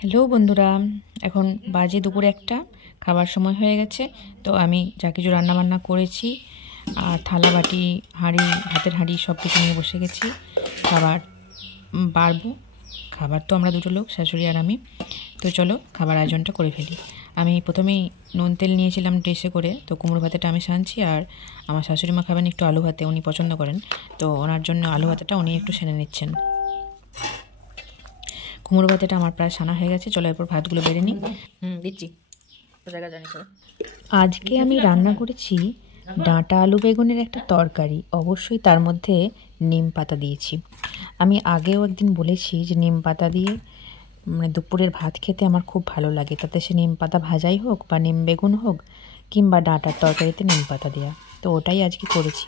Hello বন্ধুরা, এখন বাজে দুপুরে একটা, খাবার সময় হয়ে গেছে। তো আমি যা কিছু রান্নাবান্না করেছি আর থালা বাটি হাঁড়ি ভাতের হাঁড়ি সব কিছু নিয়ে বসে গেছি। খাবার বাড়বো। খাবার তো আমরা দুটো লোক, শাশুড়ি আর আমি। তো চলো খাবার আয়োজনটা করে ফেলি। আমি প্রথমেই নুন তেল নিয়েছিলাম ডিশে করে। তো কুমড়ো ভাতেটা আমি সানছি, আর আমার শাশুড়ি মা খাবেন একটু আলু ভাতে, উনি পছন্দ করেন। তো ওনার জন্য আলু ভাতেটা উনি একটু সেনে নিচ্ছেন। কুমড়ো ভাতেটা আমার প্রায় সানা হয়ে গেছে। চলো এরপর ভাতগুলো বেড়ে নিই। দিচ্ছি জায়গা জানি তো। আজকে আমি রান্না করেছি ডাঁটা আলু বেগুনের একটা তরকারি, অবশ্যই তার মধ্যে নিম পাতা দিয়েছি। আমি আগেও একদিন বলেছি যে নিম পাতা দিয়ে দুপুরের ভাত খেতে আমার খুব ভালো লাগে, তাতে সে নিম পাতা ভাজাই হোক বা নিম বেগুন হোক কিংবা ডাঁটার তরকারিতে নিম পাতা দেওয়া। তো ওটাই আজকে করেছি।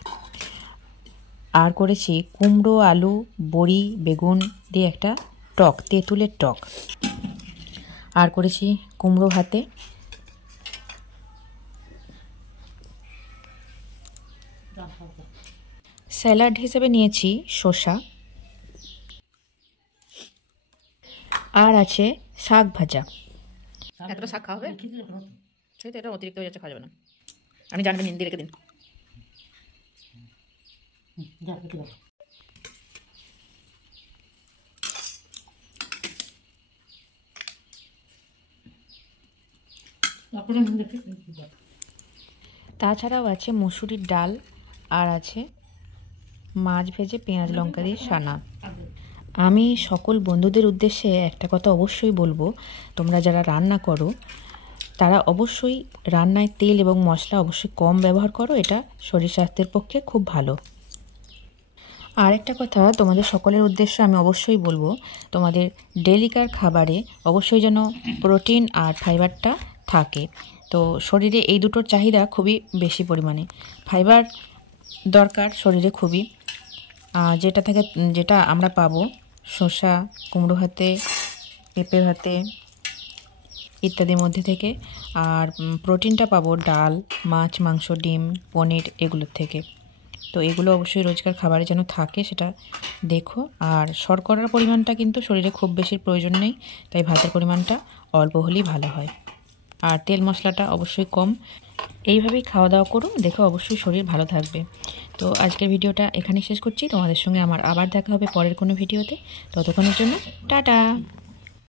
আর করেছি কুমড়ো আলু বড়ি বেগুন দিয়ে একটা টক, তেঁতুলের টক। আর করেছি কুমড়ো ভাতে। স্যালাড হিসেবে নিয়েছি শসা, আর আছে শাক ভাজা। এতটা শাক খাওয়া হবে? সেই তো, এটা অতিরিক্ত হয়ে যাচ্ছে, খাওয়া যাবে না। আমি জানবেন হিন্দি রেখে দিন। তাছাড়াও আছে মসুরির ডাল, আর আছে মাছ ভেজে পেঁয়াজ লঙ্কা দিয়ে সানা। আমি সকল বন্ধুদের উদ্দেশ্যে একটা কথা অবশ্যই বলবো, তোমরা যারা রান্না করো তারা অবশ্যই রান্নায় তেল এবং মশলা অবশ্যই কম ব্যবহার করো, এটা শরীর স্বাস্থ্যের পক্ষে খুব ভালো। আর একটা কথা তোমাদের সকলের উদ্দেশ্যে আমি অবশ্যই বলবো, তোমাদের ডেলিকার খাবারে অবশ্যই যেন প্রোটিন আর ফাইবারটা থাকে। তো শরীরে এই দুটোর চাহিদা খুবই বেশি পরিমাণে। ফাইবার দরকার শরীরে খুবই, যেটা আমরা পাবো শসা, কুমড়ো ভাতে, পেঁপে ভাতে ইত্যাদির মধ্যে থেকে। আর প্রোটিনটা পাবো ডাল, মাছ, মাংস, ডিম, পনির এগুলোর থেকে। তো এগুলো অবশ্যই রোজকার খাবারে যেন থাকে সেটা দেখো। আর শর্করার পরিমাণটা কিন্তু শরীরে খুব বেশি প্রয়োজন নেই, তাই ভাতের পরিমাণটা অল্প হলেই ভালো হয়। আর তেল মশলাটা অবশ্যই কম। এইভাবেই খাওয়া দাওয়া করো, দেখো অবশ্যই শরীর ভালো থাকবে। তো আজকের ভিডিওটা এখানে শেষ করছি। তোমাদের সঙ্গে আমার আবার দেখা হবে পরের কোনো ভিডিওতে। ততক্ষণের জন্য টাটা।